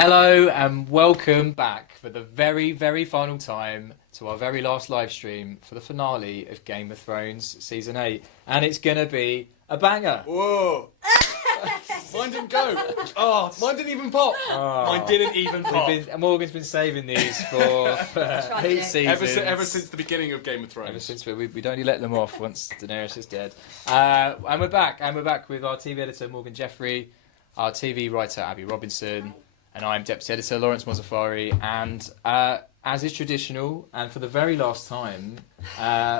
Hello and welcome back for the very, very final time to our very last live stream for the finale of Game of Thrones Season 8. And it's going to be a banger. Whoa. Mine didn't go. Oh, mine didn't even pop. Oh. Mine didn't even pop. Morgan's been saving these for 8 seasons. Ever since the beginning of Game of Thrones. Ever since we'd only let them off once Daenerys is dead. And we're back. And we're back with our TV editor Morgan Jeffrey, our TV writer Abby Robinson, and I'm Deputy Editor Lawrence Mozaffari. And as is traditional, and for the very last time,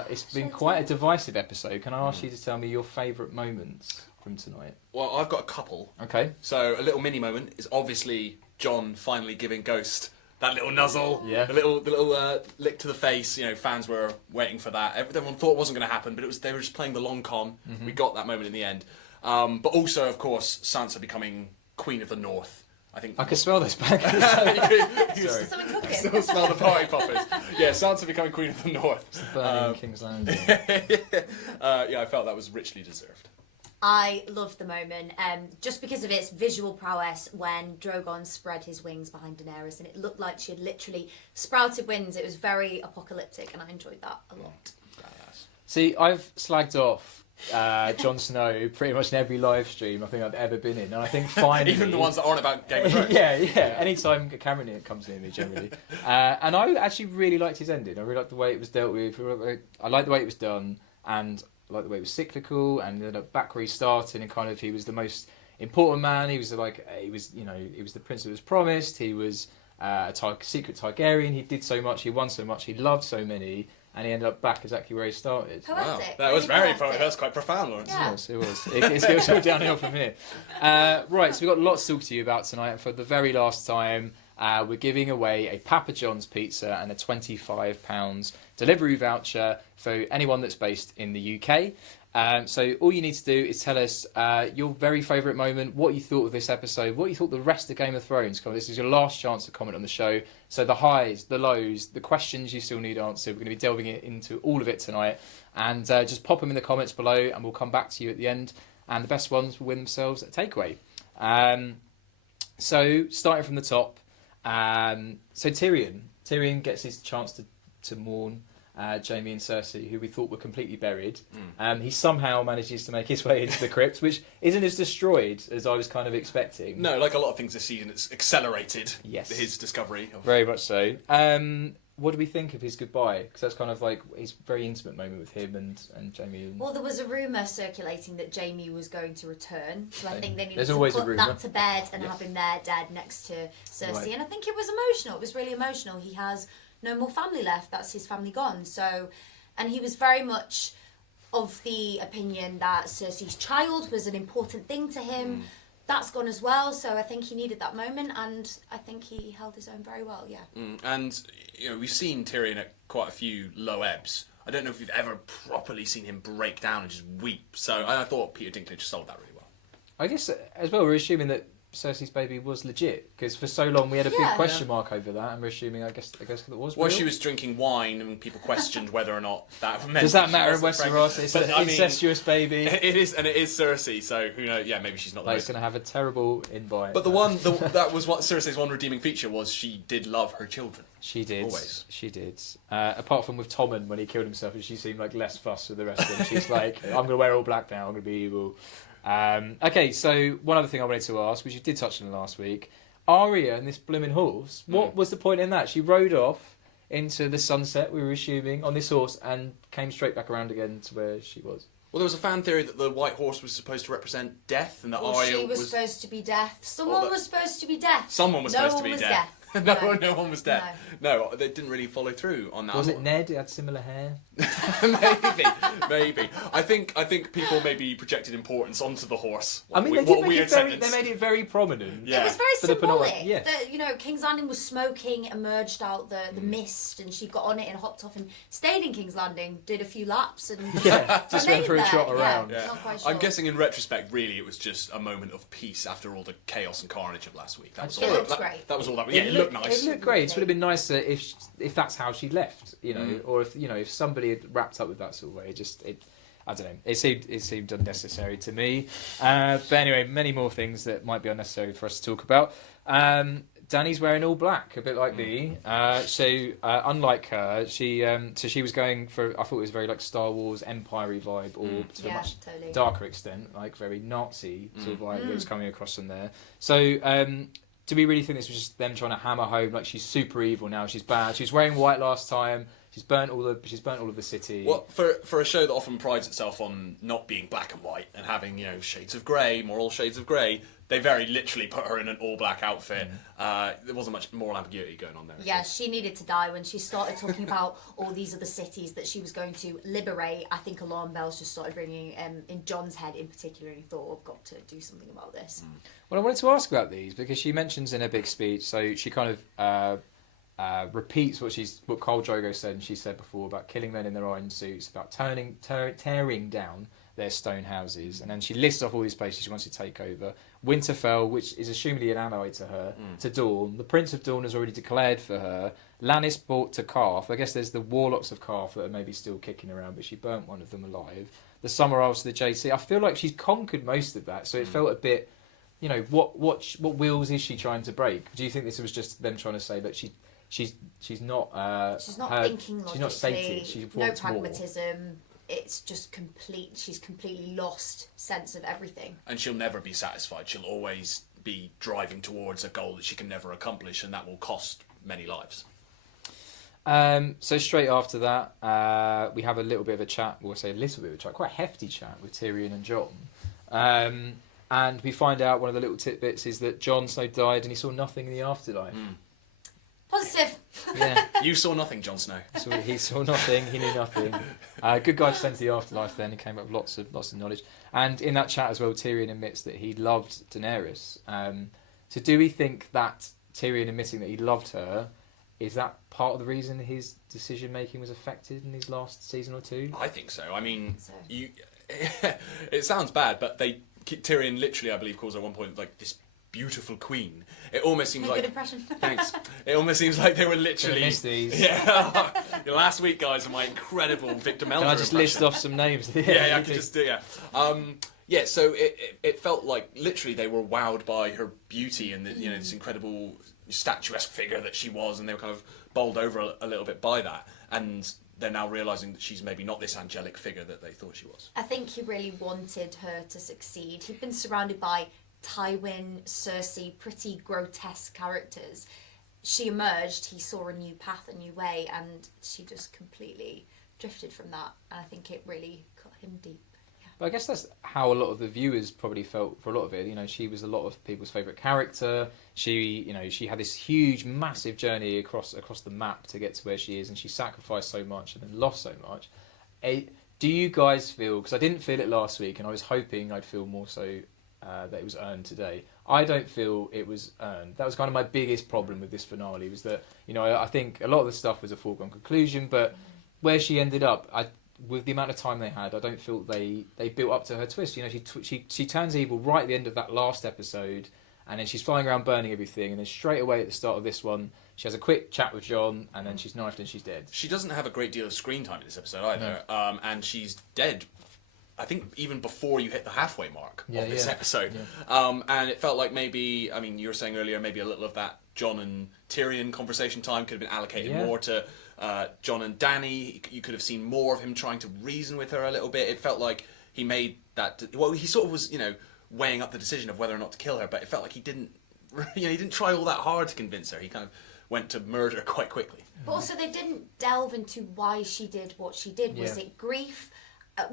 it's been quite a divisive episode. Can I ask you to tell me your favourite moments from tonight? Well, I've got a couple. Okay. So a little mini moment is obviously Jon finally giving Ghost that little nuzzle, yeah. the little lick to the face. You know, fans were waiting for that. Everyone thought it wasn't going to happen, but they were just playing the long con. Mm-hmm. We got that moment in the end. But also, of course, Sansa becoming Queen of the North. I think I can smell this back. Sorry. Someone cooking. Still smell the party poppers. Yeah, Sansa becoming Queen of the North. It's the burning King's Landing. Yeah, I felt that was richly deserved. I loved the moment, just because of its visual prowess when Drogon spread his wings behind Daenerys, and it looked like she had literally sprouted wings. It was very apocalyptic, and I enjoyed that a lot. See, I've slagged off Jon Snow pretty much in every live stream I think I've ever been in, and I think finally even the ones that aren't about Game of Thrones. yeah anytime Cameron comes near me generally, and I actually really liked his ending. I really liked the way it was dealt with. I liked the way it was done, and I liked the way it was cyclical, and then back where he started, and kind of he was the most important man. He was he was the prince that was promised. He was a secret Targaryen. He did so much, he won so much, he loved so many, and he ended up back exactly where he started. Poetic. Wow, that was very poetic. poetic. That was quite profound, Lawrence. Yeah. It was. It was all downhill from here. Right, so we've got lots to talk to you about tonight. And for the very last time, we're giving away a Papa John's pizza and a £25 delivery voucher for anyone that's based in the UK. So all you need to do is tell us your very favourite moment, what you thought of this episode, what you thought the rest of Game of Thrones. This is your last chance to comment on the show. So the highs, the lows, the questions you still need answered. We're going to be delving into all of it tonight. And just pop them in the comments below and we'll come back to you at the end. And the best ones will win themselves a takeaway. So starting from the top. So Tyrion gets his chance to mourn Jaime and Cersei, who we thought were completely buried. He somehow manages to make his way into the crypt, which isn't as destroyed as I was kind of expecting. No, like a lot of things this season, it's accelerated his discovery. Very much so. What do we think of his goodbye? Because that's kind of like his very intimate moment with him and Jaime. Well, there was a rumour circulating that Jaime was going to return, so I think they needed There's to always a put rumour. that to bed and have him there dead next to Cersei. Right. And I think it was emotional. It was really emotional. He has no more family left. That's his family gone. So, and he was very much of the opinion that Cersei's child was an important thing to him. That's gone as well, so I think he needed that moment, and I think he held his own very well, yeah. And, we've seen Tyrion at quite a few low ebbs. I don't know if we've ever properly seen him break down and just weep. So I thought Peter Dinklage sold that really well. I guess, as well, we're assuming that Cersei's baby was legit, because for so long we had a big question mark over that, and we're assuming, I guess that was Well, real. she was drinking wine, and people questioned whether or not that meant. Does that she matter in wasn't Westeros? It's pregnant. an incestuous baby. It is, and it is Cersei. So who knows? Yeah, maybe she's not the Like, most. it's going to have a terrible invite. But that was what Cersei's one redeeming feature was. She did love her children. She did. Always. She did. Apart from with Tommen when he killed himself, and she seemed like less fussed with the rest of them. She's like, I'm going to wear all black now. I'm going to be evil. Okay, so one other thing I wanted to ask, which you did touch on last week, Arya and this blooming horse. What was the point in that? She rode off into the sunset, we were assuming, on this horse, and came straight back around again to where she was. Well, there was a fan theory that the white horse was supposed to represent death, and that Well, Arya she was supposed to be death. Someone was supposed to be death. Someone was supposed to be death. No one was dead. No. No, they didn't really follow through on that. Was it Ned? He had similar hair. Maybe. I think people maybe projected importance onto the horse. I mean, they made it very prominent. Yeah. It was very For the symbolic. Yes. King's Landing was smoking, emerged out the mist, and she got on it and hopped off and stayed in King's Landing, did a few laps, and just went for a trot around. Yeah. Not quite sure. I'm guessing in retrospect, really, it was just a moment of peace after all the chaos and carnage of last week. That was It looked great. That was all that. Yeah, it looked nice. It looked great. It would have been nicer if that's how she left, or if somebody had wrapped up with that sort of way. I don't know. It seemed unnecessary to me. But anyway, many more things that might be unnecessary for us to talk about. Dany's wearing all black, a bit like me. So unlike her, she was going for, I thought it was very like Star Wars Empire-y vibe, or to a much darker extent, like very Nazi sort of vibe that was coming across from there. So do we really think this was just them trying to hammer home like she's super evil now, she's bad, she was wearing white last time, she's burnt all of the city? Well, for a show that often prides itself on not being black and white and having, you know, shades of grey, moral shades of grey, they very literally put her in an all-black outfit. There wasn't much moral ambiguity going on there. Yeah, she needed to die when she started talking about all these other cities that she was going to liberate. I think alarm bells just started ringing in Jon's head in particular, and he thought, I've got to do something about this. Well, I wanted to ask about these because she mentions in her big speech, so she kind of repeats what Khal Drogo said, and she said before about killing men in their iron suits, about tearing down their stone houses, and then she lists off all these places she wants to take over. Winterfell, which is assumedly an ally to her, to Dorne. The Prince of Dorne has already declared for her. Lannis brought to Karth. I guess there's the Warlocks of Karth that are maybe still kicking around, but she burnt one of them alive. The Summer Isles to the JC. I feel like she's conquered most of that, so it felt a bit, you know, what wheels is she trying to break? Do you think this was just them trying to say that she's not thinking logically, she's not sated, she no wants pragmatism. more. It's just she's completely lost sense of everything. And she'll never be satisfied. She'll always be driving towards a goal that she can never accomplish, and that will cost many lives. So straight after that, we have a little bit of a chat. We'll say a little bit of a chat, quite a hefty chat with Tyrion and Jon. And we find out one of the little tidbits is that Jon Snow died and he saw nothing in the afterlife. Positive. Yeah. You saw nothing, Jon Snow. So he saw nothing, he knew nothing. Good guy to send to the afterlife then, he came up with lots of knowledge. And in that chat as well, Tyrion admits that he loved Daenerys. So do we think that Tyrion admitting that he loved her, is that part of the reason his decision making was affected in his last season or two? I think so. I mean, it sounds bad, but Tyrion literally, I believe, calls her at one point like this beautiful queen. It almost seems like good impression. Thanks. It almost seems like they were literally. Missed these. Yeah. Last week, guys, are my incredible Victor Melder. Can I just list off some names? Yeah, I can just do. Yeah. Yeah. So it felt like literally they were wowed by her beauty and this incredible statuesque figure that she was, and they were kind of bowled over a little bit by that, and they're now realising that she's maybe not this angelic figure that they thought she was. I think he really wanted her to succeed. He'd been surrounded by Tywin, Cersei, pretty grotesque characters. She emerged, he saw a new path, a new way, and she just completely drifted from that. And I think it really cut him deep. But I guess that's how a lot of the viewers probably felt for a lot of it. You know, she was a lot of people's favourite character. She had this huge, massive journey across the map to get to where she is, and she sacrificed so much and then lost so much. Do you guys feel, because I didn't feel it last week, and I was hoping I'd feel more so that it was earned today. I don't feel it was earned. That was kind of my biggest problem with this finale, was that, you know, I think a lot of the stuff was a foregone conclusion, but where she ended up, with the amount of time they had, I don't feel they built up to her twist. You know, she turns evil right at the end of that last episode, and then she's flying around burning everything, and then straight away at the start of this one, she has a quick chat with Jon, and then she's knifed and she's dead. She doesn't have a great deal of screen time in this episode either, and she's dead, I think, even before you hit the halfway mark of this episode. Yeah. And it felt like maybe, I mean, you were saying earlier, maybe a little of that Jon and Tyrion conversation time could have been allocated more to Jon and Dany. You could have seen more of him trying to reason with her a little bit. It felt like he made that, well, he sort of was, you know, weighing up the decision of whether or not to kill her, but it felt like he didn't try all that hard to convince her. He kind of went to murder quite quickly. But also they didn't delve into why she did what she did. Was it grief?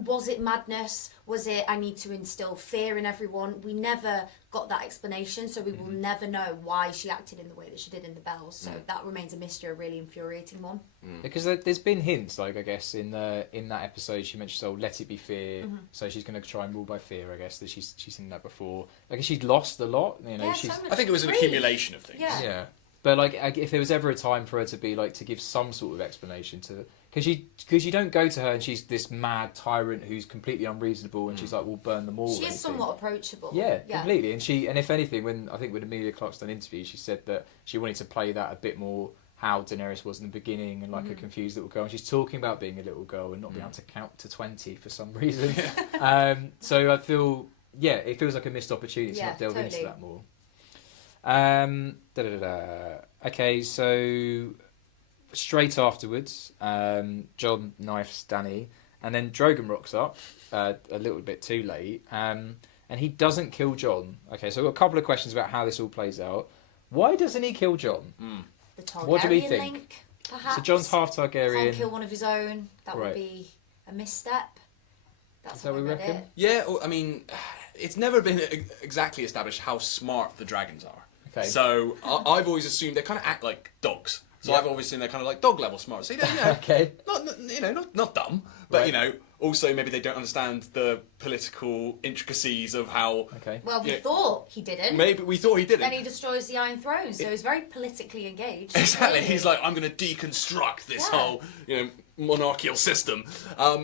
Was it madness? Was it, I need to instill fear in everyone? We never got that explanation, so we will never know why she acted in the way that she did in the Bells. So that remains a mystery, a really infuriating one. Because there's been hints, like, I guess, in that episode, she mentioned, oh, let it be fear. So she's going to try and rule by fear, I guess, that she's seen that before. I guess she'd lost a lot. You know, I think it was an accumulation of things. Yeah. But, like, if there was ever a time for her to be, like, to give some sort of explanation to... Because you don't go to her and she's this mad tyrant who's completely unreasonable, and she's like, we'll burn them all. She is somewhat approachable. Yeah, completely. And if anything, when Emilia Clarke's done interviews, she said that she wanted to play that a bit more how Daenerys was in the beginning, and like a confused little girl. And she's talking about being a little girl and not being able to count to 20 for some reason. So I feel, it feels like a missed opportunity to not delve into that more. Okay, so straight afterwards, Jon knifes Dany, and then Drogon rocks up a little bit too late, and he doesn't kill Jon. Okay, so I've got a couple of questions about how this all plays out. Why doesn't he kill Jon? The Targaryen What do we think? link, perhaps. So Jon's half Targaryen. Can't kill one of his own. That Right. would be a misstep. That's Is that what what I we read reckon? it. Yeah, I mean, it's never been exactly established how smart the dragons are. Okay. So I've always assumed they kind of act like dogs. So Yeah. I've always seen they're kind of like dog level smart. So you know, Okay. not dumb, but Right. also maybe they don't understand the political intricacies of how. Okay. Well, we Yeah. thought he didn't. Maybe we thought he didn't. Then he destroys the Iron Throne, so he's very politically engaged. Exactly. Really. He's like, I'm going to deconstruct this Yeah. whole, monarchical system.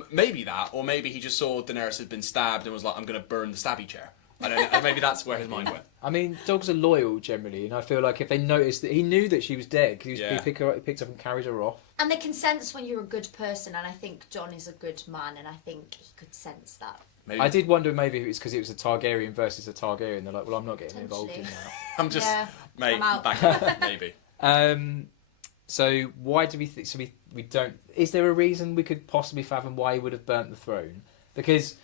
Maybe that, or maybe he just saw Daenerys had been stabbed and was like, I'm going to burn the stabby chair. I don't know. Maybe that's where his mind went. I mean, dogs are loyal generally, and I feel like if they noticed that he knew that she was dead, because Yeah. he picked up and carried her off. And they can sense when you're a good person, and I think Jon is a good man, and I think he could sense that. Maybe. I did wonder maybe if it's because it was a Targaryen versus a Targaryen. They're like, well, I'm not getting involved in Potentially. that. I'm just, Yeah, mate, I'm out. back off, maybe. So why do we think? So we don't. Is there a reason we could possibly fathom why he would have burnt the throne? Because,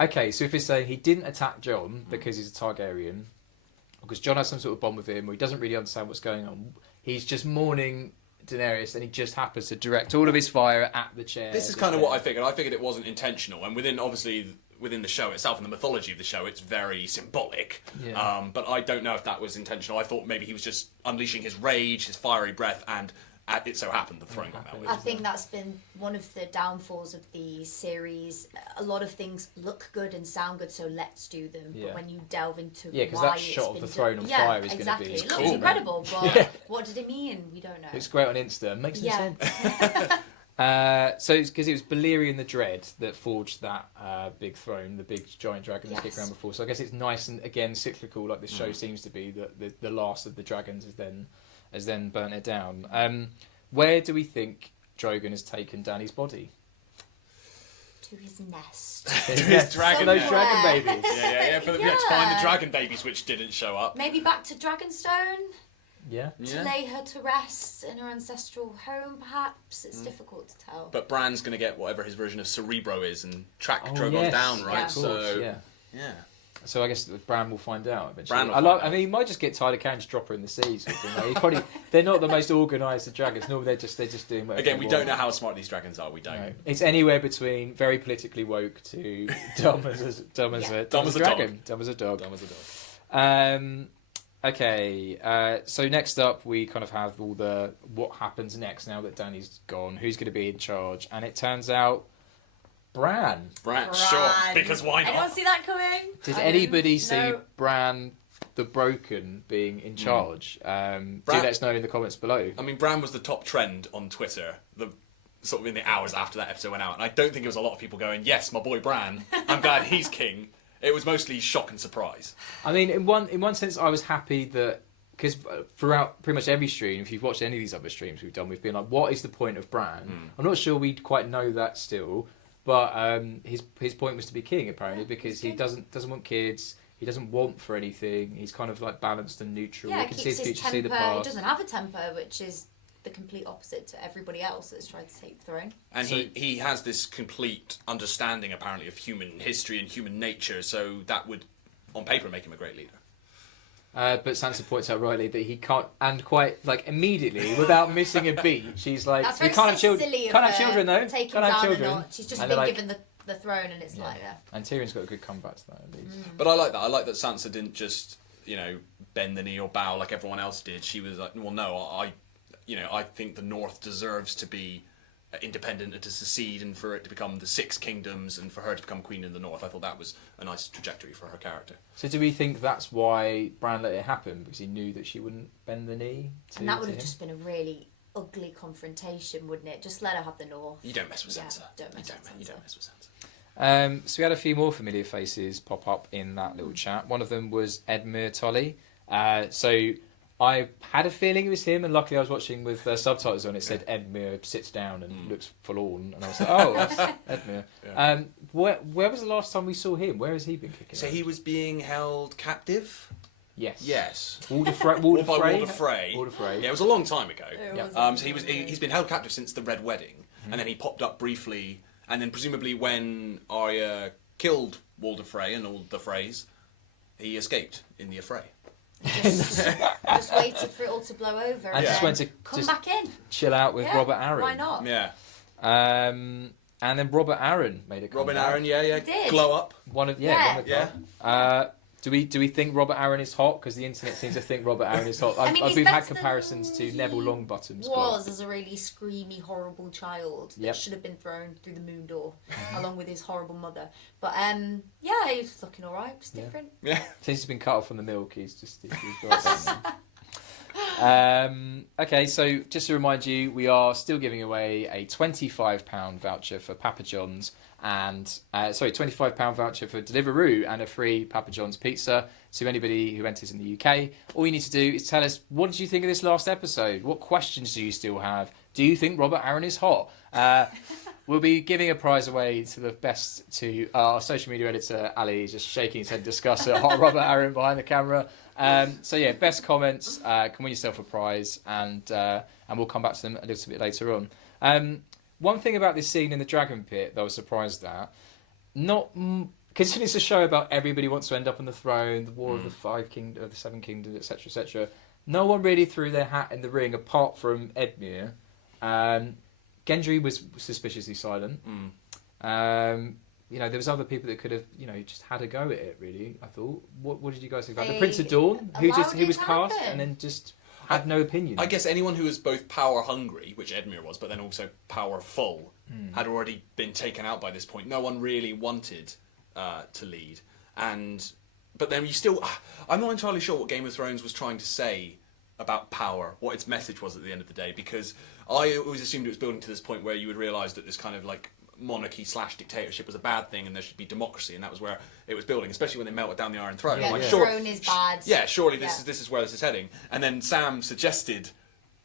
okay, so if we're saying he didn't attack Jon because he's a Targaryen, because Jon has some sort of bond with him, or he doesn't really understand what's going on, he's just mourning Daenerys, and he just happens to direct all of his fire at the chair. This is kind of what I figured. I figured it wasn't intentional, and within the show itself and the mythology of the show, it's very symbolic. Yeah. But I don't know if that was intentional. I thought maybe he was just unleashing his rage, his fiery breath, and it so happened the throne got melted. I think that's been one of the downfalls of the series. A lot of things look good and sound good, so let's do them. Yeah. But when you delve into Yeah, 'cause why that it's shot of been the throne on yeah, fire is gonna be exactly. It looks cool. incredible, but Yeah. what did it mean? We don't know. It's great on Insta. It makes no Yeah. sense. So it's because it was Balerion the Dread that forged that big throne, the big giant dragon that's kicked Yes. around before. So I guess it's nice and again cyclical, like this show seems to be. That the last of the dragons has then burnt it down. Where do we think Drogon has taken Dany's body? To his nest. To his dragon Those nest. dragon Somewhere. babies. Yeah. To find the Yeah. dragon babies, which didn't show up. Maybe back to Dragonstone Yeah. to lay her to rest in her ancestral home, perhaps. It's difficult to tell. But Bran's going to get whatever his version of Cerebro is and track Oh, Drogon yes. down, right? Yeah. Of course, So yeah. So I guess Bran will find out eventually. Bran will find out. I mean, he might just get tired of carrying, just drop her in the sea. Sort of thing. Like, he probably they're not the most organised of dragons. Normally they're just doing whatever. Again, they we don't want. know how smart these dragons are. We don't. No. It's anywhere between very politically woke to dumb as a Dumb as a dragon, dumb as a dog. Dumb as a dog. Okay, so next up we kind of have all the what happens next now that Dany's gone. Who's going to be in charge? And it turns out Bran. Bran, sure. Because why Anyone not? see that coming? Did I anybody didn't. see No. Bran the Broken being in charge? Do Bran- let us know in the comments below. I mean, Bran was the top trend on Twitter. Sort of in the hours after that episode went out, and I don't think there was a lot of people going, "Yes, my boy Bran. I'm glad he's king." It was mostly shock and surprise. I mean, in one sense, I was happy that because throughout pretty much every stream, if you've watched any of these other streams we've done, we've been like, "What is the point of Bran?" I'm not sure we quite know that still, but his point was to be king apparently because he doesn't want kids. He doesn't want for anything. He's kind of like balanced and neutral. Yeah, He can see keeps his his future, see the temper. He past. doesn't have a temper, which is the complete opposite to everybody else that's tried to take the throne. And So- he has this complete understanding, apparently, of human history and human nature, so that would, on paper, make him a great leader. But Sansa points out rightly that he can't, and quite like immediately, without missing a beat, she's like, That's "You very can't have children. silly of Can't have her, children though. taking Can't have down children." a notch. She's just And been they're like- given the throne, and it's like, yeah. And Tyrion's got a good comeback to that at least. But I like that. I like that Sansa didn't just, bend the knee or bow like everyone else did. She was like, well, no, I think the North deserves to be independent and to secede and for it to become the Six Kingdoms and for her to become Queen in the North. I thought that was a nice trajectory for her character. So do we think that's why Bran let it happen because he knew that she wouldn't bend the knee? And that would to have him? just been a really ugly confrontation, wouldn't it? Just let her have the North. You don't mess with Yeah, Sansa. don't mess with You Sansa. don't mess with Sansa. So we had a few more familiar faces pop up in that little chat. One of them was Edmure Tully. So I had a feeling it was him, and luckily I was watching with subtitles on. It said Edmure sits down and looks forlorn, and I was like, "Oh, that's Edmure." Yeah. Where was the last time we saw him? Where has he been kicking? So around? he was being held captive Yes. Yes. Walder Frey. Or by Walder Frey. Walder Frey. Yeah, it was a long time ago. It So he's been held captive since the Red Wedding, and then he popped up briefly, and then presumably when Arya killed Walder Frey and all the Freys, he escaped in the affray. Just waited for it all to blow over And just went to come back in. chill out with Yeah, Robert Arryn. Why not? Yeah. And then Robert Arryn made a comeback. Robin Arryn, yeah. He did. Glow up. One of Yeah. Do we think Robert Arryn is hot? Because the internet seems to think Robert Arryn is hot. he's We've had better comparisons to than Neville he Longbottom's. Was as a really screamy, horrible child that Yep. should have been thrown through the moon door, along with his horrible mother. But yeah, he's looking all right. It's different. Yeah. Since he's been cut off from the milk, he's got that. Okay, so just to remind you, we are still giving away a £25 voucher for Papa John's and £25 voucher for Deliveroo and a free Papa John's pizza to anybody who enters in the UK. All you need to do is tell us, what did you think of this last episode? What questions do you still have? Do you think Robert Arryn is hot? We'll be giving a prize away to the best to our social media editor, Ali, just shaking his head in disgust at hot Robert Arryn behind the camera. So yeah, best comments can win yourself a prize, and we'll come back to them a little bit later on. One thing about this scene in the Dragon Pit that I was surprised at, considering it's a show about everybody wants to end up on the throne, the War of the the Seven Kingdoms, etc., etc. No one really threw their hat in the ring apart from Edmure. Gendry was suspiciously silent. There was other people that could have, just had a go at it. Really, I thought. What did you guys think about the Prince of Dawn, who was cast and then just had no opinion? I guess anyone who was both power hungry, which Edmure was, but then also powerful, had already been taken out by this point. No one really wanted to lead, but then I'm not entirely sure what Game of Thrones was trying to say about power, what its message was at the end of the day, because I always assumed it was building to this point where you would realise that this kind of like monarchy/dictatorship was a bad thing and there should be democracy, and that was where it was building, especially when they melted down the Iron Throne. Yeah, I'm like, the sure, throne is bad. Yeah, surely this is where this is heading. And then Sam suggested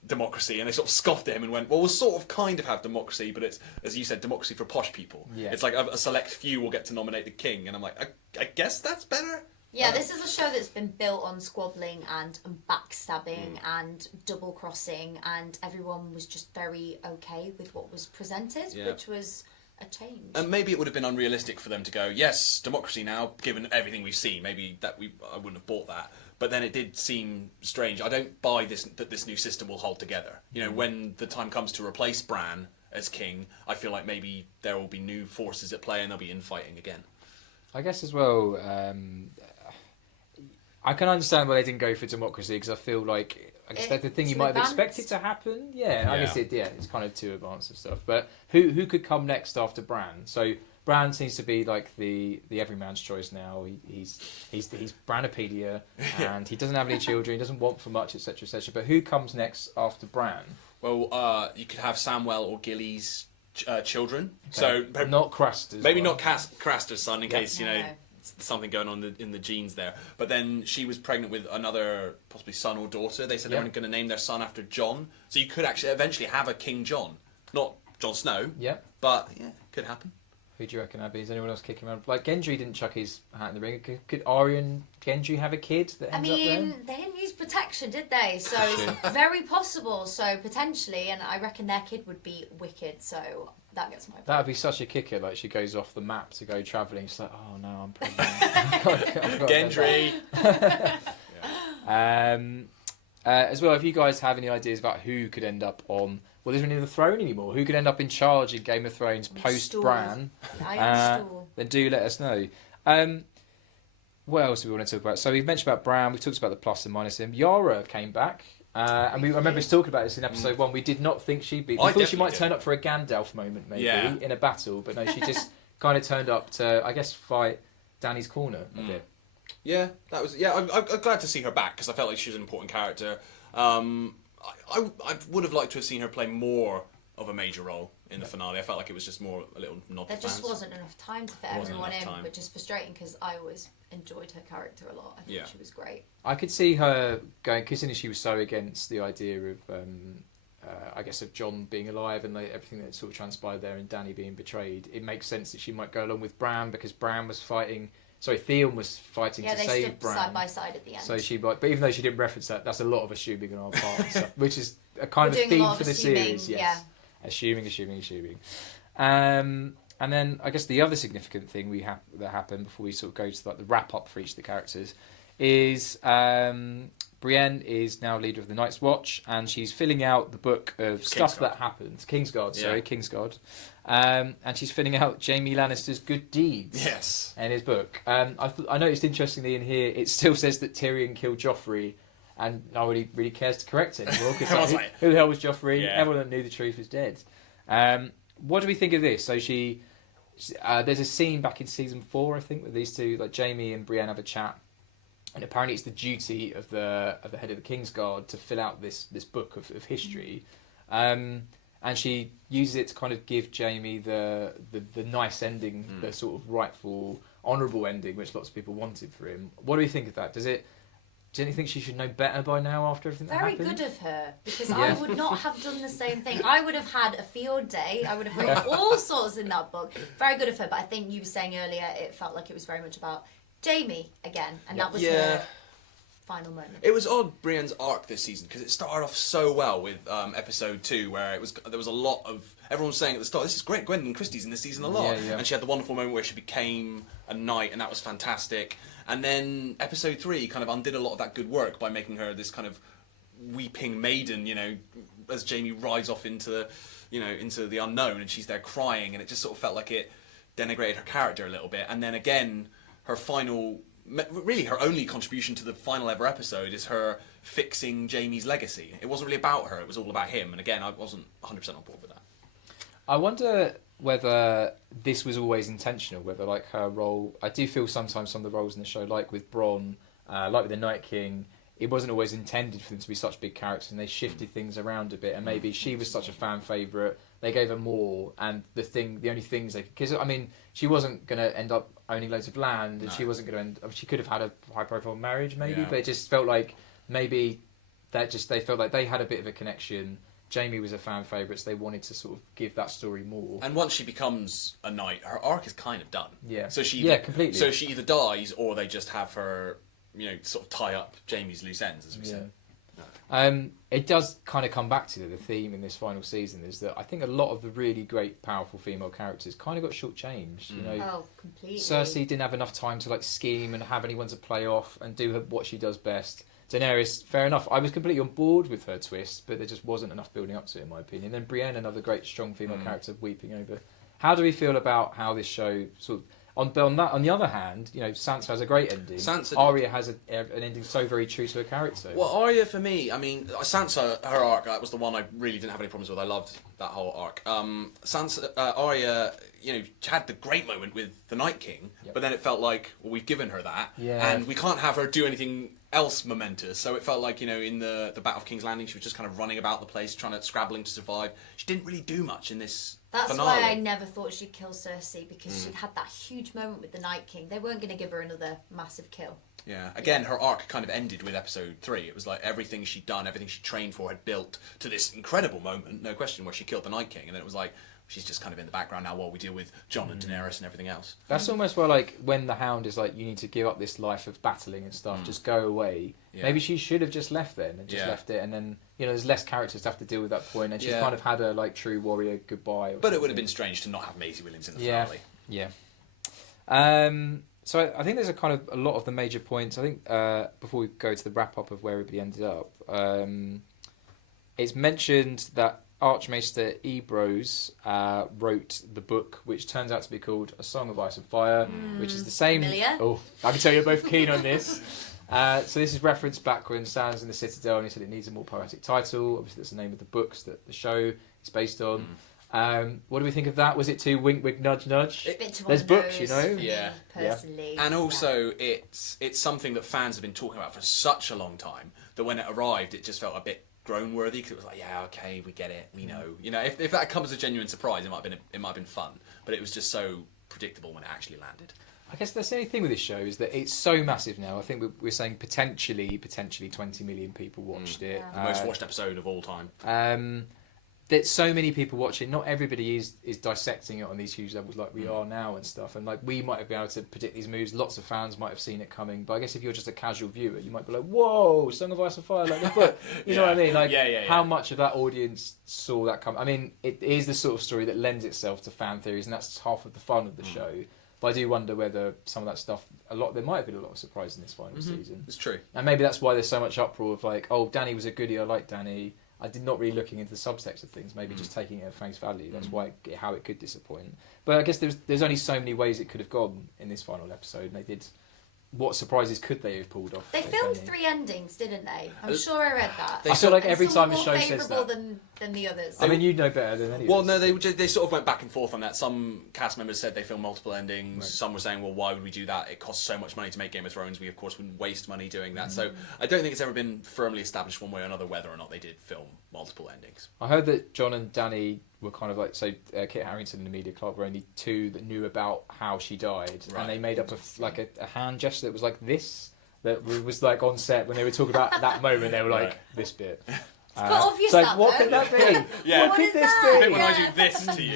democracy, and they sort of scoffed at him and went, well, we'll sort of kind of have democracy, but it's, as you said, democracy for posh people. Yeah. It's like a select few will get to nominate the king, and I'm like, I guess that's better. Yeah, this is a show that's been built on squabbling and backstabbing and double crossing, and everyone was just very okay with what was presented, which was a change. And maybe it would have been unrealistic for them to go, yes, democracy now, given everything we've seen. Maybe I wouldn't have bought that. But then it did seem strange. I don't buy that this new system will hold together. When the time comes to replace Bran as king, I feel like maybe there will be new forces at play and there'll be infighting again. I guess as well, I can understand why they didn't go for democracy, because I feel like the thing you might have expected to happen. Yeah, I guess it's kind of too advanced and stuff. But who could come next after Bran? So Bran seems to be like the everyman's choice now. He's Branopedia, and he doesn't have any children. He doesn't want for much, etc., etc. But who comes next after Bran? Well, you could have Samwell or Gilly's children. Okay. So not Craster's. Maybe not Craster's son, in case something going on in the genes there. But then she was pregnant with another possibly son or daughter. They said they weren't going to name their son after Jon. So you could actually eventually have a King Jon, not Jon Snow. Yeah, but could happen. Who do you reckon, Abby? Is anyone else kicking around? Like, Gendry didn't chuck his hat in the ring. Could Arya and Gendry have a kid that ends up there? They didn't use protection, did they? So it's very possible. So potentially, and I reckon their kid would be wicked. So that gets my vote. That would be such a kicker. Like, she goes off the map to go travelling. She's like, oh no, I'm pregnant. Gendry. As well, if you guys have any ideas about who could end up on... Well, there isn't even the throne anymore. Who could end up in charge in Game of Thrones post-Bran? Then do let us know. What else do we want to talk about? So we've mentioned about Bran. We've talked about the plus and minus him. Yara came back. I remember us talking about this in episode 1. We did not think she'd be... We thought she might turn up for a Gandalf moment, maybe, in a battle. But no, she just kind of turned up to, I guess, fight Dany's corner a bit. Yeah, that was... Yeah, I'm glad to see her back, because I felt like she was an important character. I would have liked to have seen her play more of a major role in the finale. I felt like it was just more a little nod to fans. There just wasn't enough time to fit everyone in, which is frustrating, because I always enjoyed her character a lot. I think she was great. I could see her going, considering she was so against the idea of, I guess, of Jon being alive and everything that sort of transpired there and Dany being betrayed. It makes sense that she might go along with Bran, because Bran was fighting Theon was fighting Yeah, to they save stood Bran. side by side at the end. So but even though she didn't reference that, that's a lot of assuming on our part, so, which is a kind We're of doing a theme lot for of the assuming, series. Yes. yeah. Assuming. And then I guess the other significant thing that happened before we sort of go to like the wrap up for each of the characters is Brienne is now leader of the Night's Watch, and she's filling out the book of stuff that happened. Kingsguard. And she's filling out Jaime Lannister's good deeds. Yes. In his book. I noticed interestingly in here it still says that Tyrion killed Joffrey, and nobody really cares to correct it anymore because who the hell was Joffrey? Yeah. Everyone that knew the truth is dead. What do we think of this? So there's a scene back in season 4, I think, where these two, like Jaime and Brienne, have a chat, and apparently it's the duty of the head of the Kingsguard to fill out this book of history, and she uses it to kind of give Jaime the nice ending, the sort of rightful, honourable ending, which lots of people wanted for him. What do we think of that? Do you think she should know better by now after everything that Very happened? good of her, because I would not have done the same thing. I would have had a field day. I would have written all sorts in that book. Very good of her, but I think you were saying earlier it felt like it was very much about Jaime again, and that was her final moment. It was odd, Brienne's arc this season, because it started off so well with episode 2, where there was a lot of everyone was saying at the start, "This is great. Gwendolyn Christie's in this season a lot," and she had the wonderful moment where she became a knight, and that was fantastic. And then episode 3 kind of undid a lot of that good work by making her this kind of weeping maiden, as Jaime rides off into the unknown, and she's there crying, and it just sort of felt like it denigrated her character a little bit. And then again, her only contribution to the final ever episode is her fixing Jaime's legacy. It wasn't really about her, it was all about him, and again, I wasn't 100% on board with that. I wonder whether this was always intentional, whether like her role, I do feel sometimes some of the roles in the show, like with Bronn, like with the Night King, it wasn't always intended for them to be such big characters, and they shifted things around a bit, and maybe she was such a fan favourite, they gave her more, and the only things because I mean, she wasn't going to end up owning loads of land, and she wasn't going to she could have had a high profile marriage maybe, but it just felt like maybe they felt like they had a bit of a connection. Jaime was a fan favourite, so they wanted to sort of give that story more. And once she becomes a knight, her arc is kind of done. Yeah. So completely. So she either dies, or they just have her, sort of tie up Jaime's loose ends, as we said. It does kind of come back to the theme in this final season is that I think a lot of the really great, powerful female characters kind of got shortchanged. Oh, completely. Cersei didn't have enough time to like scheme and have anyone to play off and do what she does best. Daenerys, fair enough. I was completely on board with her twist, but there just wasn't enough building up to it, in my opinion. Then Brienne, another great, strong female character, weeping over. How do we feel about how this show sort of? On the other hand, Sansa has a great ending. Arya has an ending so very true to her character. Well, Arya, for me, I mean, Sansa, her arc, that was the one I really didn't have any problems with. I loved that whole arc. Arya, had the great moment with the Night King, but then it felt like, well, we've given her that, and we can't have her do anything else momentous. So it felt like, in the Battle of King's Landing, she was just kind of running about the place, scrabbling to survive. She didn't really do much in this. That's finale. why I never thought she'd kill Cersei, because she'd had that huge moment with the Night King. They weren't going to give her another massive kill. Yeah, again, her arc kind of ended with episode 3. It was like everything she'd done, everything she trained for had built to this incredible moment, no question, where she killed the Night King. And then it was like, she's just kind of in the background now while we deal with Jon and Daenerys and everything else. That's almost where, like, when the Hound is like, you need to give up this life of battling and stuff, just go away. Yeah. Maybe she should have just left then and just left it, and then, there's less characters to have to deal with that point, and she's kind of had a, like, true warrior goodbye. But it would have been strange to not have Maisie Williams in the finale. Yeah. So I think there's a lot of the major points. I think before we go to the wrap-up of where everybody ended up, it's mentioned that Archmaester Ebros wrote the book, which turns out to be called A Song of Ice and Fire, which is the same. Familiar? Oh, I can tell you're both keen on this. So this is referenced back when Stan's in the Citadel, and he said it needs a more poetic title. Obviously, that's the name of the books that the show is based on. What do we think of that? Was it too wink, wink, nudge, nudge? There's books, Yeah. Personally. And also, it's something that fans have been talking about for such a long time that when it arrived, it just felt a bit groan-worthy, because it was like, yeah, okay, we get it, we know. If that comes as a genuine surprise, it might have been fun. But it was just so predictable when it actually landed. I guess that's the only thing with this show is that it's so massive now. I think we're saying potentially 20 million people watched it. The most watched episode of all time. there's so many people watching. Not everybody is dissecting it on these huge levels like we are now and stuff. And like we might have been able to predict these moves. Lots of fans might have seen it coming. But I guess if you're just a casual viewer, you might be like, "Whoa, Song of Ice and Fire!" Like the book. You know what I mean? Like how much of that audience saw that come? I mean, it is the sort of story that lends itself to fan theories, and that's half of the fun of the show. But I do wonder whether some of that stuff, there might have been a lot of surprise in this final season. It's true. And maybe that's why there's so much uproar of like, oh, Dany was a goodie, I like Dany. I did not really looking into the subtext of things, maybe just taking it at face value. That's how it could disappoint. But I guess there's only so many ways it could have gone in this final episode. And they did. What surprises could they have pulled off? They filmed 3 endings, didn't they? I'm sure I read that. I feel like every time the the show says that. than the others. I mean, you know better than anyone. Well, no, they sort of went back and forth on that. Some cast members said they filmed multiple endings. Right. Some were saying, well, why would we do that? It costs so much money to make Game of Thrones. We, of course, wouldn't waste money doing that. So I don't think it's ever been firmly established one way or another whether or not they did film multiple endings. I heard that Jon and Dany were kind of like, so Kit Harington and Emilia Clarke were only 2 that knew about how she died. Right. And they made up a hand gesture that was like this. That was like on set when they were talking about that moment. They were like, this bit. But obvious so what could that be? Yeah. What could this I be? think when I do this to you,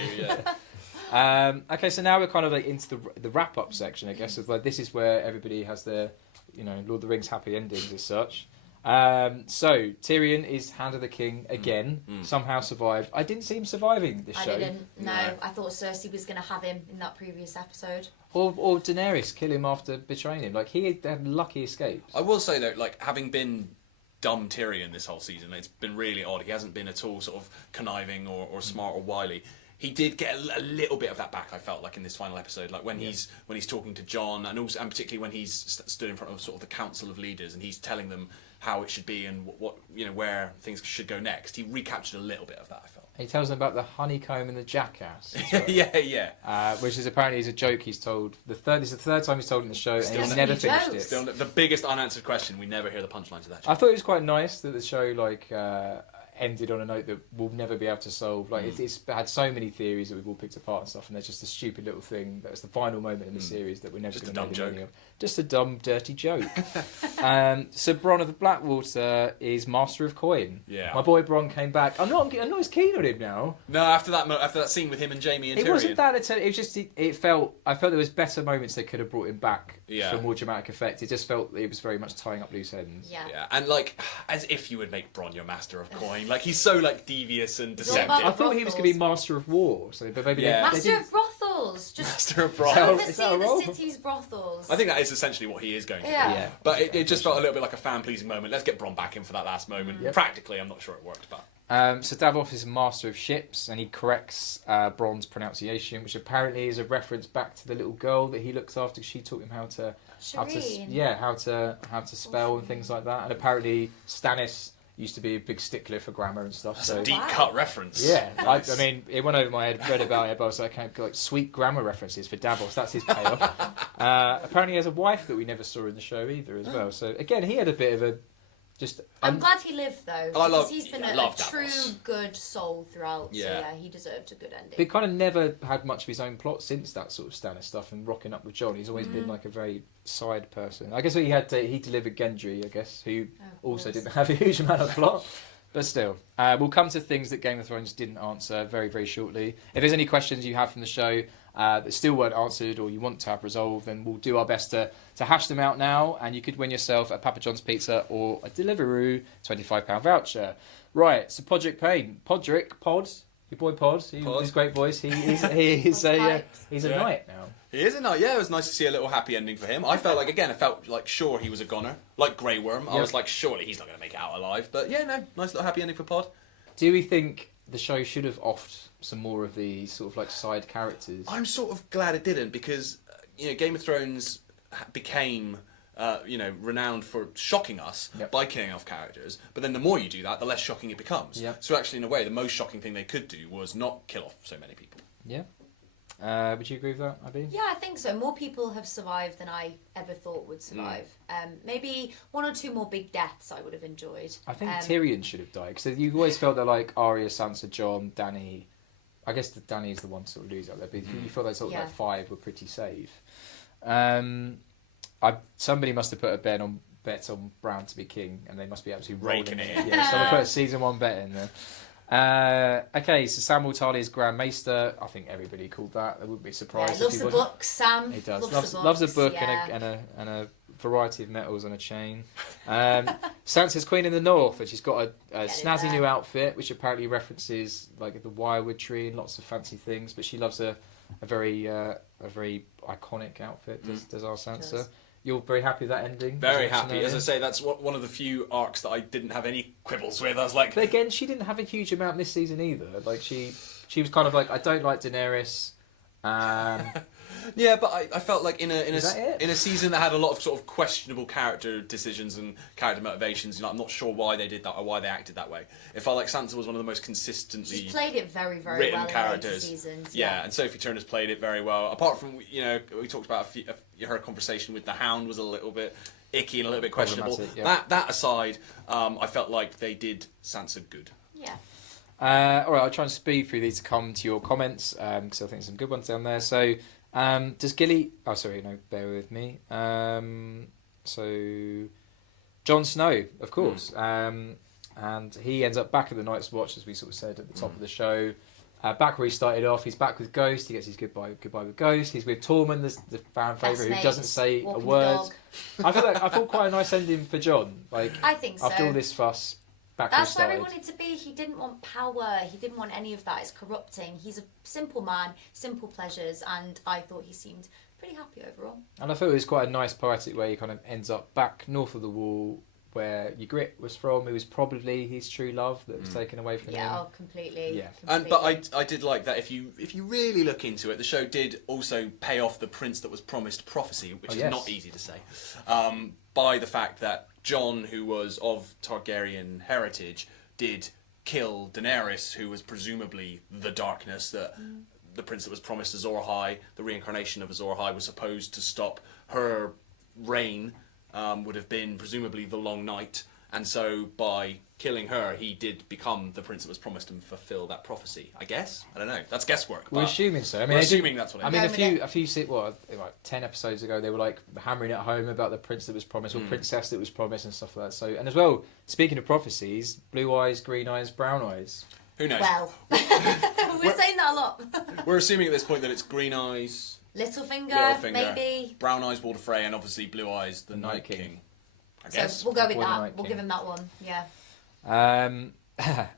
yeah. Okay, so now we're kind of like into the wrap up section, I guess. Of like this is where everybody has their, Lord of the Rings happy endings as such. So Tyrion is Hand of the King again. Somehow survived. I didn't see him surviving this show. I didn't. No, I thought Cersei was going to have him in that previous episode. Or Daenerys kill him after betraying him. Like he had lucky escapes. I will say though, like having been dumb Tyrion this whole season, it's been really odd. He hasn't been at all sort of conniving or smart or wily. He did get a little bit of that back. I felt like in this final episode, like when he's talking to Jon, and particularly when he's stood in front of sort of the council of leaders, and he's telling them how it should be and what where things should go next. He recaptured a little bit of that. I felt. He tells them about the honeycomb and the jackass. yeah. Which is apparently is a joke he's told. This is the 3rd time he's told in the show, and he's never finished it. Still, the biggest unanswered question. We never hear the punchlines of that joke. I thought it was quite nice that the show ended on a note that we'll never be able to solve. Like it's had so many theories that we've all picked apart and stuff, and there's just a stupid little thing that's the final moment in the series that we're never going to know the meaning of. Just a dumb, dirty joke. So Bronn of the Blackwater is Master of Coin. Yeah, my boy Bronn came back. I'm not as keen on him now. No, after that scene with him and Jaime and Tyrion, it wasn't that. It was just I felt there was better moments they could have brought him back for more dramatic effect. It just felt it was very much tying up loose ends. Yeah, and like as if you would make Bronn your Master of Coin. Like he's so like devious and deceptive. I thought he was going to be Master of War, but maybe Master of Brothels. Just Master of Brothels. Oversee the city's brothels. I think that is essentially what he is going to do. But it just felt a little bit like a fan-pleasing moment. Let's get Bronn back in for that last moment. Practically, I'm not sure it worked, but... So Davos is a master of ships, and he corrects Bronn's pronunciation, which apparently is a reference back to the little girl that he looks after. She taught him how to spell and things like that. And apparently Stannis used to be a big stickler for grammar and stuff. That's a deep cut reference. Yeah, nice. I mean, it went over my head. Read about it, but I was like sweet grammar references for Davos. That's his payoff. Apparently, he has a wife that we never saw in the show either, as well. So again, he had a bit of a. I'm glad he lived though, because he's been a true good soul throughout. So yeah, he deserved a good ending. But he kind of never had much of his own plot since that sort of Stannis stuff and rocking up with Jon. He's always been like a very side person. I guess he delivered Gendry, I guess, who also didn't have a huge amount of plot. But still, we'll come to things that Game of Thrones didn't answer very, very shortly. If there's any questions you have from the show that still weren't answered or you want to have resolved, then we'll do our best to hash them out now, and you could win yourself a Papa John's pizza or a Deliveroo £25 voucher. Right, so Podrick Payne. Pod, your boy Pod, his great voice, he's a knight now. He is a knight, yeah. It was nice to see a little happy ending for him. I felt like sure he was a goner, like Grey Worm. I was like, surely he's not going to make it out alive. But yeah, no, nice little happy ending for Pod. Do we think the show should have offed some more of the sort of like side characters? I'm sort of glad it didn't, because Game of Thrones became renowned for shocking us by killing off characters. But then the more you do that, the less shocking it becomes. Yep. So actually, in a way, the most shocking thing they could do was not kill off so many people. Yeah. Would you agree with that, Abby? Yeah, I think so. More people have survived than I ever thought would survive. Maybe 1 or 2 more big deaths I would have enjoyed. I think Tyrion should have died, because you always felt that like Arya, Sansa, Jon, Dany. I guess Dany is the one to sort of lose out there, but you felt like sort of like 5 were pretty safe. Somebody must have put a bet on Bran to be king, and they must be absolutely raking it in. Yeah, someone put a season 1 bet in there. Okay, so Sam Tarly Grand Maester. I think everybody called that. I wouldn't be surprised. Loves the book, Sam. He does. Loves a book yeah. and a variety of medals on a chain. Sansa's Queen in the North, and she's got a snazzy new outfit, which apparently references like the wirewood tree and lots of fancy things. But she loves a very iconic outfit. Does our Sansa? You're very happy with that ending? Very happy. As I say, that's one of the few arcs that I didn't have any quibbles with. I was like... But again, she didn't have a huge amount this season either. Like, she was kind of like, I don't like Daenerys. Yeah, but I felt like in a season that had a lot of sort of questionable character decisions and character motivations, I'm not sure why they did that or why they acted that way. It felt like Sansa was one of the most consistently She's played it very, very written well characters. In later seasons. Yeah, and Sophie Turner's played it very well. Apart from we talked about her conversation with the Hound was a little bit icky and a little bit questionable. Yeah. That aside, I felt like they did Sansa good. Yeah. All right, I'll try and speed through these to come to your comments because I think there's some good ones down there. So, does Gilly... Oh, sorry, no, bear with me. So, Jon Snow, of course. And he ends up back at the Night's Watch, as we sort of said at the top of the show. Back where he started off, he's back with Ghost. He gets his goodbye with Ghost. He's with Tormund, the fan favourite, who doesn't say a word. I thought quite a nice ending for Jon. Like, I think so. After all this fuss... That's where he wanted to be. He didn't want power. He didn't want any of that. It's corrupting. He's a simple man, simple pleasures, and I thought he seemed pretty happy overall. And I thought it was quite a nice poetic way he kind of ends up back north of the Wall, where Ygritte was from. It was probably his true love that was taken away from him. Yeah, completely. Yeah, but I did like that. If you really look into it, the show did also pay off the prince that was promised prophecy, which is not easy to say, by the fact that Jon, who was of Targaryen heritage, did kill Daenerys, who was presumably the darkness that the prince that was promised Azor Ahai, the reincarnation of Azor Ahai, was supposed to stop her reign, would have been presumably the Long Night. And so by killing her, he did become the prince that was promised and fulfill that prophecy. I guess. I don't know. That's guesswork. We're assuming so. I mean, we're assuming that's what it is. I mean, a few like 10 episodes ago, they were like hammering it home about the prince that was promised or princess that was promised and stuff like that. So, and as well, speaking of prophecies, blue eyes, green eyes, brown eyes. Who knows? Well, we're saying that a lot. We're assuming at this point that it's green eyes, Littlefinger, maybe. Brown eyes, Walder Frey, and obviously blue eyes, the Night King. I guess. So we'll go with that. We'll give him that one. Yeah.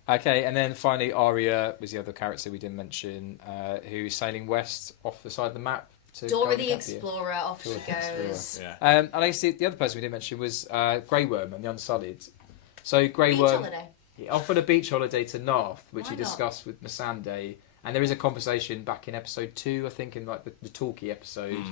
Okay, and then finally Arya was the other character we didn't mention, who's sailing west off the side of the map. Dora the Explorer, off she goes. Yeah. And I guess the other person we didn't mention was Grey Worm and the Unsullied. So Grey Worm off on a beach holiday to Narth, which he discussed with Missandei. And there is a conversation back in episode 2, I think, in like the talkie episode,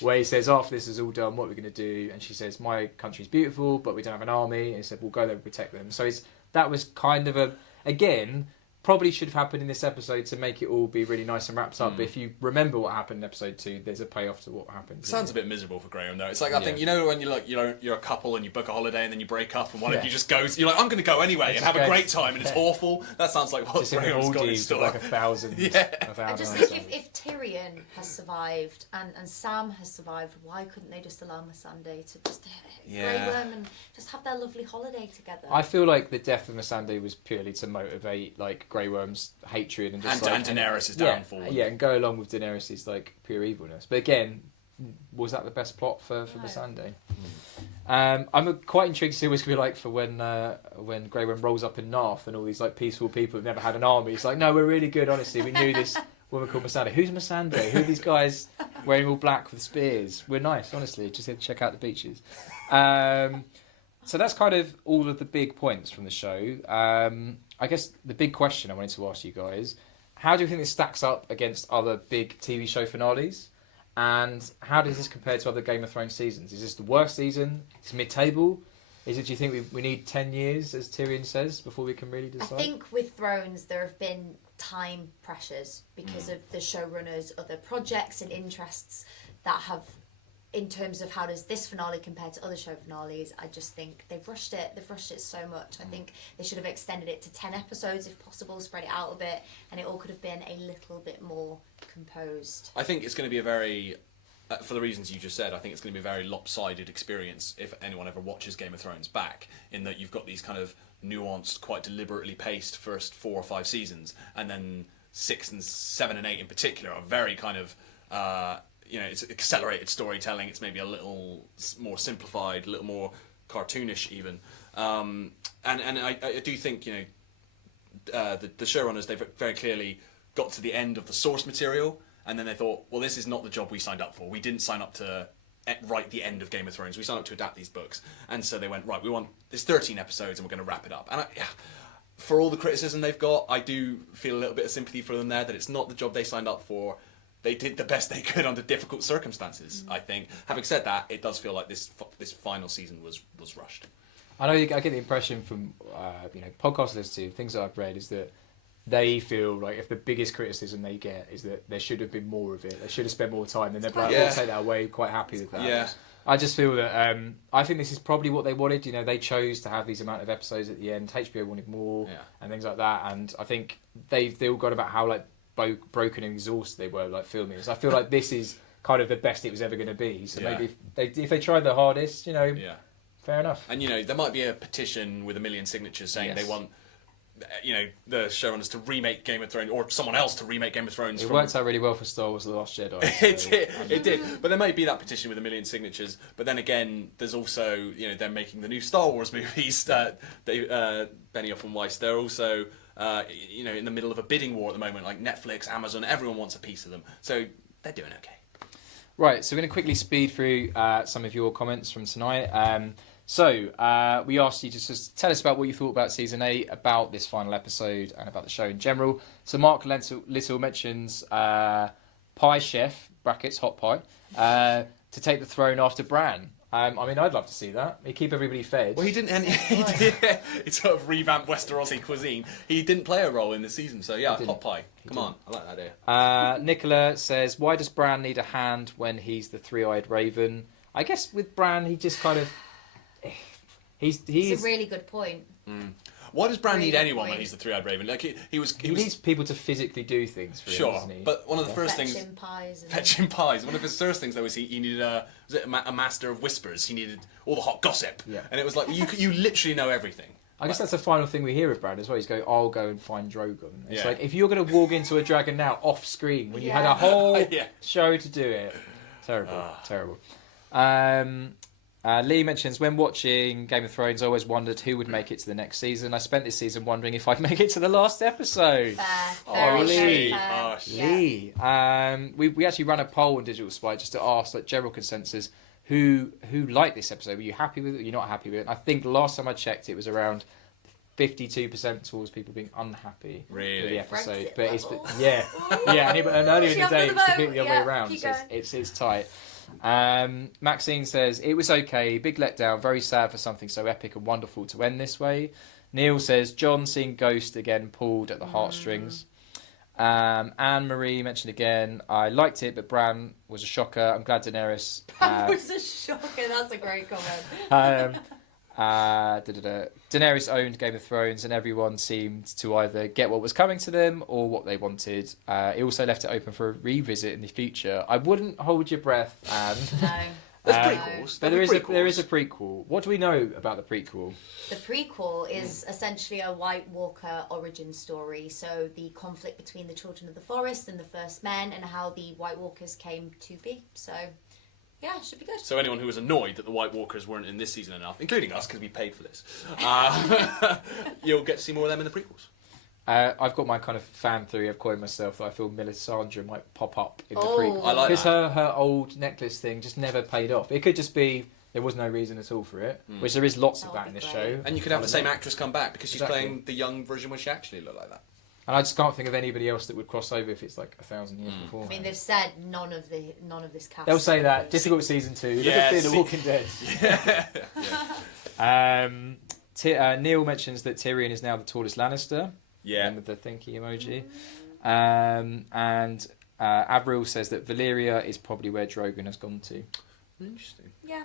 where he says, after this is all done, what are we going to do? And she says, my country's beautiful, but we don't have an army. And he said, we'll go there and protect them. So that was kind of again, probably should have happened in this episode to make it all be really nice and wrapped up. But if you remember what happened in episode 2, there's a payoff to what happened. Sounds a bit miserable for Graham, though. It's like, I think, when you're a couple and you book a holiday and then you break up and one of you just goes, you're like, I'm going to go anyway and have a great time, and it's awful. That sounds like what Graham's got in store. Like 1,000. I just think if Tyrion has survived and Sam has survived, why couldn't they just allow Missandei to just Grey Worm and just have their lovely holiday together? I feel like the death of Missandei was purely to motivate like Grey Worm's hatred and just and Daenerys' downfall. Yeah, and go along with Daenerys' like pure evilness. But again, was that the best plot for Missandei? I'm quite intrigued to see what it's going to be like for when Grey Worm rolls up in Narth and all these like peaceful people who've never had an army. It's like, no, we're really good, honestly. We knew this woman called Missandei. Who's Missandei? Who are these guys wearing all black with spears? We're nice, honestly. Just had to check out the beaches. So that's kind of all of the big points from the show. I guess the big question I wanted to ask you guys, how do you think this stacks up against other big TV show finales? And how does this compare to other Game of Thrones seasons? Is this the worst season? Is it mid-table? Do you think we need 10 years, as Tyrion says, before we can really decide? I think with Thrones there have been time pressures because of the showrunners, other projects and interests that have, in terms of how does this finale compare to other show finales, I just think they've rushed it so much. I think they should have extended it to 10 episodes if possible, spread it out a bit, and it all could have been a little bit more composed. I think it's going to be a very for the reasons you just said, I think it's going to be a very lopsided experience if anyone ever watches Game of Thrones back, in that you've got these kind of nuanced, quite deliberately paced first 4 or 5 seasons, and then 6 and 7 and 8 in particular are very kind of, it's accelerated storytelling. It's maybe a little more simplified, a little more cartoonish even. And I do think, the showrunners, they've very clearly got to the end of the source material, and then they thought, well, this is not the job we signed up for. We didn't sign up to write the end of Game of Thrones. We signed up to adapt these books. And so they went, right, we want this 13 episodes and we're going to wrap it up. And for all the criticism they've got, I do feel a little bit of sympathy for them there, that it's not the job they signed up for. They did the best they could under difficult circumstances, I think. Having said that, it does feel like this final season was rushed. I get the impression from podcast listeners to things that I've read is that they feel like if the biggest criticism they get is that there should have been more of it, they should have spent more time, then they're like, we'll take that away, quite happy with that. Yeah. I just feel that I think this is probably what they wanted. They chose to have these amount of episodes at the end. HBO wanted more and things like that, and I think they all got about how like broken and exhausted they were like filming this. I feel like this is kind of the best it was ever going to be. So maybe if they tried the hardest, fair enough. And there might be a petition with 1 million signatures saying they want the showrunners to remake Game of Thrones, or someone else to remake Game of Thrones. It worked out really well for Star Wars: The Last Jedi. It did. But there might be that petition with 1 million signatures. But then again, there's also they're making the new Star Wars movies. Benioff and Weiss. They're also in the middle of a bidding war at the moment, like Netflix, Amazon. Everyone wants a piece of them, so they're doing okay. Right. So we're going to quickly speed through some of your comments from tonight. So we asked you to just tell us about what you thought about Season 8, about this final episode, and about the show in general. So Mark Little mentions Pie Chef, brackets, hot pie, to take the throne after Bran. I'd love to see that. He'd keep everybody fed. Well, he didn't. And he sort of revamped Westerosi cuisine. He didn't play a role in this season, so hot pie. Come on, I like that idea. Nicola says, why does Bran need a hand when he's the three-eyed raven? I guess with Bran, he just kind of... He's It's a really good point. Why does Bran need anyone when he's the three-eyed raven? Like he needs people to physically do things for him, doesn't he? But one of the first things... Fetching pies. One of his first things, though, was he needed a master of whispers. He needed all the hot gossip. Yeah. And it was like, you literally know everything. I guess that's the final thing we hear of Bran as well. He's going, I'll go and find Drogon. It's like, if you're going to walk into a dragon now, off-screen, when you had a whole show to do it. Terrible. Lee mentions, when watching Game of Thrones, I always wondered who would make it to the next season. I spent this season wondering if I'd make it to the last episode. Lee. Lee. We actually ran a poll on Digital Spy just to ask, like, general consensus, who liked this episode. Were you happy with it? Were you not happy with it? And I think last time I checked, it was around 52% towards people being unhappy with the episode. Brexit But and earlier in the day, it was completely the other way around. So it's tight. Maxine says, it was okay, big letdown, very sad for something so epic and wonderful to end this way. Neil says, John seeing Ghost again pulled at the heartstrings. Anne-Marie mentioned again, I liked it, but Bran was a shocker. I'm glad Daenerys... was a shocker, that's a great comment. Daenerys owned Game of Thrones and everyone seemed to either get what was coming to them or what they wanted. It also left it open for a revisit in the future. I wouldn't hold your breath, Anne. No. There's prequels. But there is a prequel. What do we know about the prequel? The prequel is essentially a White Walker origin story. So the conflict between the Children of the Forest and the First Men and how the White Walkers came to be. So... yeah, it should be good. So anyone who was annoyed that the White Walkers weren't in this season enough, including us because we paid for this, you'll get to see more of them in the prequels. I've got my kind of fan theory of calling myself that I feel Melisandre might pop up in the prequel. I like because that. her old necklace thing just never paid off. It could just be there was no reason at all for it, which there is lots of that in this show. And you could have the same actress come back because she's playing the young version where she actually looked like that. And I just can't think of anybody else that would cross over if it's like 1,000 years before. I mean, they've said none of this cast. They'll say that. Difficult season 2. Look at The Walking Dead. Neil mentions that Tyrion is now the tallest Lannister. Yeah. With the thinky emoji. And Avril says that Valyria is probably where Drogon has gone to. Interesting. Yeah.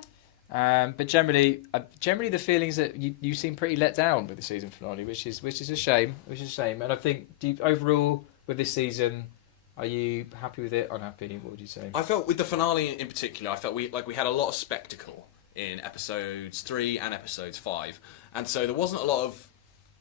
But generally the feelings that you seem pretty let down with the season finale, which is a shame. And I think overall with this season, Are you happy with it? Unhappy? What would you say? I felt with the finale in particular, I felt we had a lot of spectacle in episodes 3 and episodes 5, and so there wasn't a lot of,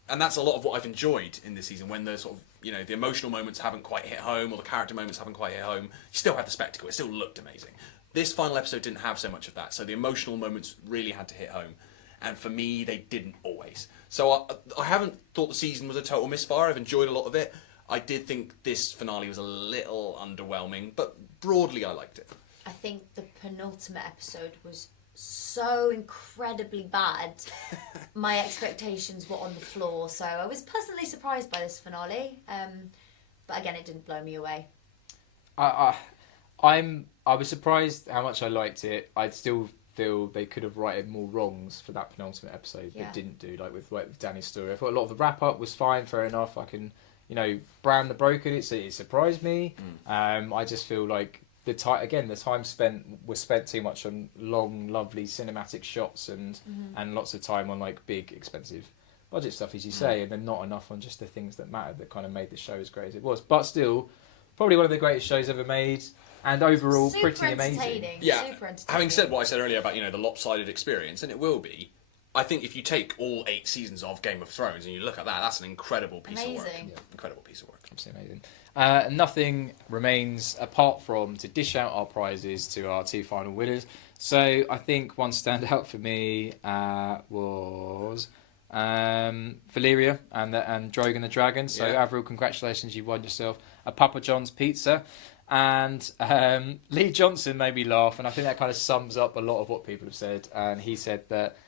and that's a lot of what I've enjoyed in this season. When the sort of the emotional moments haven't quite hit home, or the character moments haven't quite hit home, you still had the spectacle. It still looked amazing. This final episode didn't have so much of that, so the emotional moments really had to hit home, and for me, they didn't always. So I haven't thought the season was a total misfire. I've enjoyed a lot of it. I did think this finale was a little underwhelming, but broadly I liked it. I think the penultimate episode was so incredibly bad. My expectations were on the floor, so I was pleasantly surprised by this finale. But again, it didn't blow me away. I was surprised how much I liked it. I still feel they could have righted more wrongs for that penultimate episode. Yeah. They didn't do, like with Dany's story. I thought a lot of the wrap up was fine, fair enough. I can, Bran the Broken. It surprised me. I just feel like the time was spent too much on long, lovely cinematic shots and lots of time on like big, expensive budget stuff, as you say, and then not enough on just the things that mattered that kind of made the show as great as it was. But still, probably one of the greatest shows ever made, and overall pretty amazing. Yeah. Super entertaining. Having said what I said earlier about the lopsided experience, and it will be. I think if you take all 8 seasons of Game of Thrones and you look at that, that's an incredible piece of work. Amazing. Yeah. Incredible piece of work. Absolutely amazing. Nothing remains apart from to dish out our prizes to our 2 final winners. So I think one standout for me was Valyria and Drogon the Dragon. So Avril, congratulations, you won yourself a Papa John's pizza. And Lee Johnson made me laugh, and I think that kind of sums up a lot of what people have said. And he said that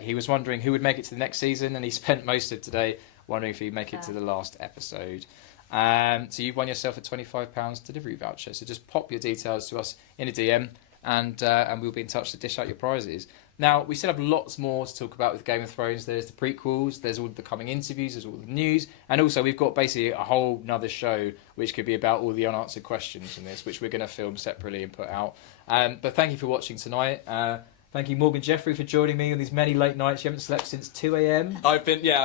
he was wondering who would make it to the next season, and he spent most of today wondering if he'd make it to the last episode. So you've won yourself a £25 delivery voucher. So just pop your details to us in a DM, and we'll be in touch to dish out your prizes. Now, we still have lots more to talk about with Game of Thrones. There's the prequels, there's all the coming interviews, there's all the news, and also we've got basically a whole nother show which could be about all the unanswered questions from this, which we're going to film separately and put out. But thank you for watching tonight. Thank you, Morgan Jeffrey, for joining me on these many late nights. You haven't slept since 2 a.m. I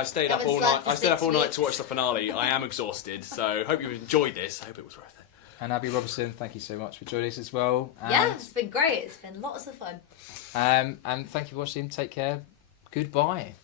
stayed up all night. I stayed up all night weeks. to watch the finale. I am exhausted, so hope you've enjoyed this. I hope it was worth it. And Abby Robertson, thank you so much for joining us as well. Yeah, it's been great. It's been lots of fun. And thank you for watching. Take care. Goodbye.